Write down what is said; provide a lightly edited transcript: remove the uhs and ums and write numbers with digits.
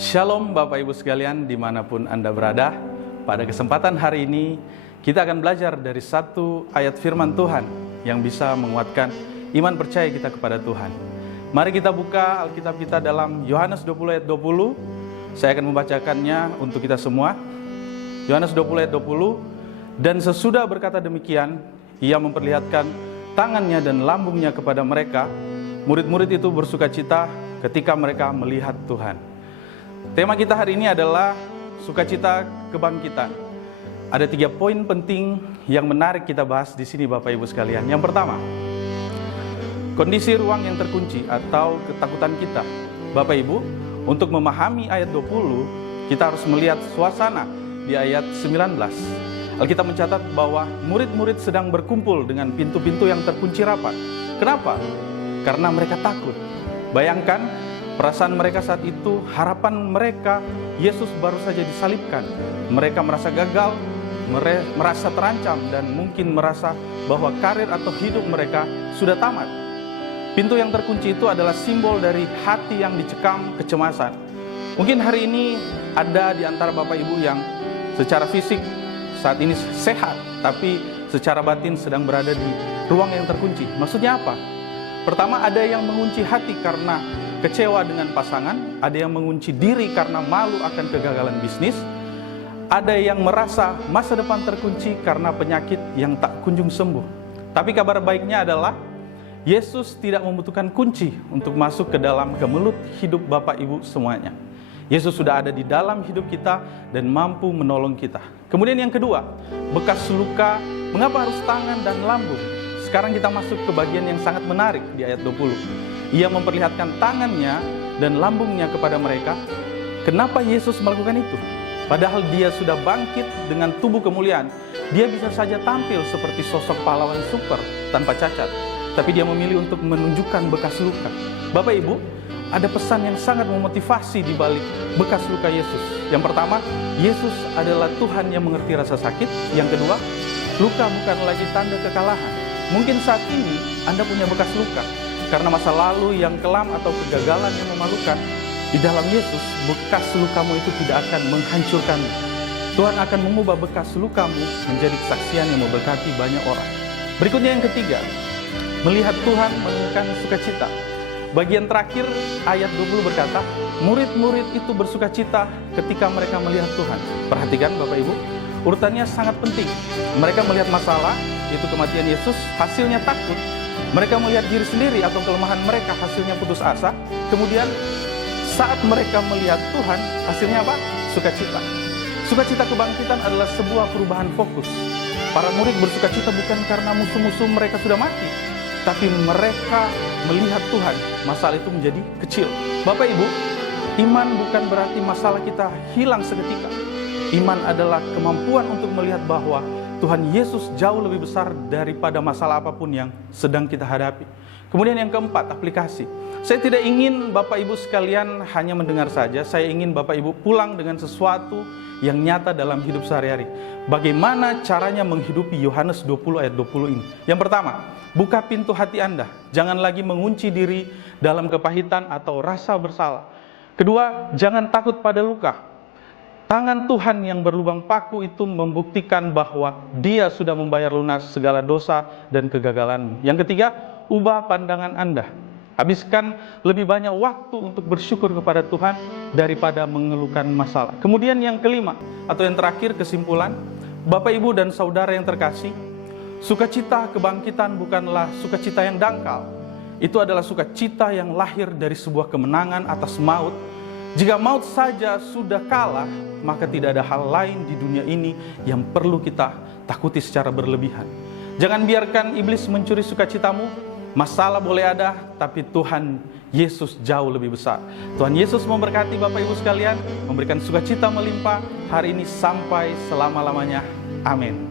Shalom Bapak Ibu sekalian dimanapun Anda berada. Pada kesempatan hari ini kita akan belajar dari satu ayat firman Tuhan yang bisa menguatkan iman percaya kita kepada Tuhan. Mari kita buka Alkitab kita dalam Yohanes 20 ayat 20. Saya akan membacakannya untuk kita semua. Yohanes 20 ayat 20. Dan sesudah berkata demikian, ia memperlihatkan tangannya dan lambungnya kepada mereka. Murid-murid itu bersukacita ketika mereka melihat Tuhan. Tema kita hari ini adalah sukacita kebangkitan. Ada 3 poin penting yang menarik kita bahas di sini Bapak Ibu sekalian. Yang pertama, kondisi ruang yang terkunci atau ketakutan kita. Bapak Ibu, untuk memahami ayat 20, kita harus melihat suasana di ayat 19. Alkitab mencatat bahwa murid-murid sedang berkumpul dengan pintu-pintu yang terkunci rapat. Kenapa? Karena mereka takut. Bayangkan perasaan mereka saat itu, harapan mereka, Yesus baru saja disalibkan. Mereka merasa gagal, merasa terancam, dan mungkin merasa bahwa karir atau hidup mereka sudah tamat. Pintu yang terkunci itu adalah simbol dari hati yang dicekam kecemasan. Mungkin hari ini ada di antara Bapak Ibu yang secara fisik saat ini sehat, tapi secara batin sedang berada di ruang yang terkunci. Maksudnya apa? Pertama, ada yang mengunci hati karena kecewa dengan pasangan, ada yang mengunci diri karena malu akan kegagalan bisnis, ada yang merasa masa depan terkunci karena penyakit yang tak kunjung sembuh. Tapi kabar baiknya adalah Yesus tidak membutuhkan kunci untuk masuk ke dalam kemelut hidup Bapak Ibu semuanya. Yesus sudah ada di dalam hidup kita dan mampu menolong kita. Kemudian yang kedua, bekas luka, mengapa harus tangan dan lambung? Sekarang kita masuk ke bagian yang sangat menarik di ayat 20. Ia memperlihatkan tangannya dan lambungnya kepada mereka. Kenapa Yesus melakukan itu? Padahal dia sudah bangkit dengan tubuh kemuliaan. Dia bisa saja tampil seperti sosok pahlawan super tanpa cacat. Tapi dia memilih untuk menunjukkan bekas luka. Bapak Ibu, ada pesan yang sangat memotivasi di balik bekas luka Yesus. Yang pertama, Yesus adalah Tuhan yang mengerti rasa sakit. Yang kedua, luka bukan lagi tanda kekalahan. Mungkin saat ini Anda punya bekas luka karena masa lalu yang kelam atau kegagalan yang memalukan. Di dalam Yesus, bekas lukamu itu tidak akan menghancurkanmu. Tuhan akan mengubah bekas lukamu menjadi kesaksian yang memberkati banyak orang. Berikutnya yang ketiga, melihat Tuhan menemukan sukacita. Bagian terakhir ayat 20 berkata, murid-murid itu bersukacita ketika mereka melihat Tuhan. Perhatikan Bapak Ibu, urutannya sangat penting. Mereka melihat masalah, yaitu kematian Yesus, hasilnya takut. Mereka melihat diri sendiri atau kelemahan mereka, hasilnya putus asa. Kemudian saat mereka melihat Tuhan, hasilnya apa? Sukacita. Sukacita kebangkitan adalah sebuah perubahan fokus. Para murid bersukacita bukan karena musuh-musuh mereka sudah mati, tapi mereka melihat Tuhan, masalah itu menjadi kecil. Bapak Ibu, iman bukan berarti masalah kita hilang seketika. Iman adalah kemampuan untuk melihat bahwa Tuhan Yesus jauh lebih besar daripada masalah apapun yang sedang kita hadapi. Kemudian yang keempat, aplikasi. Saya tidak ingin Bapak Ibu sekalian hanya mendengar saja. Saya ingin Bapak Ibu pulang dengan sesuatu yang nyata dalam hidup sehari-hari. Bagaimana caranya menghidupi Yohanes 20 ayat 20 ini? Yang pertama, buka pintu hati Anda. Jangan lagi mengunci diri dalam kepahitan atau rasa bersalah. Kedua, jangan takut pada luka. Tangan Tuhan yang berlubang paku itu membuktikan bahwa Dia sudah membayar lunas segala dosa dan kegagalanmu. Yang ketiga, ubah pandangan Anda. Habiskan lebih banyak waktu untuk bersyukur kepada Tuhan daripada mengeluhkan masalah. Kemudian yang kelima, atau yang terakhir, kesimpulan. Bapak, Ibu, dan Saudara yang terkasih, sukacita kebangkitan bukanlah sukacita yang dangkal. Itu adalah sukacita yang lahir dari sebuah kemenangan atas maut. Jika maut saja sudah kalah, maka tidak ada hal lain di dunia ini yang perlu kita takuti secara berlebihan. Jangan biarkan iblis mencuri sukacitamu. Masalah boleh ada, tapi Tuhan Yesus jauh lebih besar. Tuhan Yesus memberkati Bapak Ibu sekalian, memberikan sukacita melimpah hari ini sampai selama-lamanya. Amin.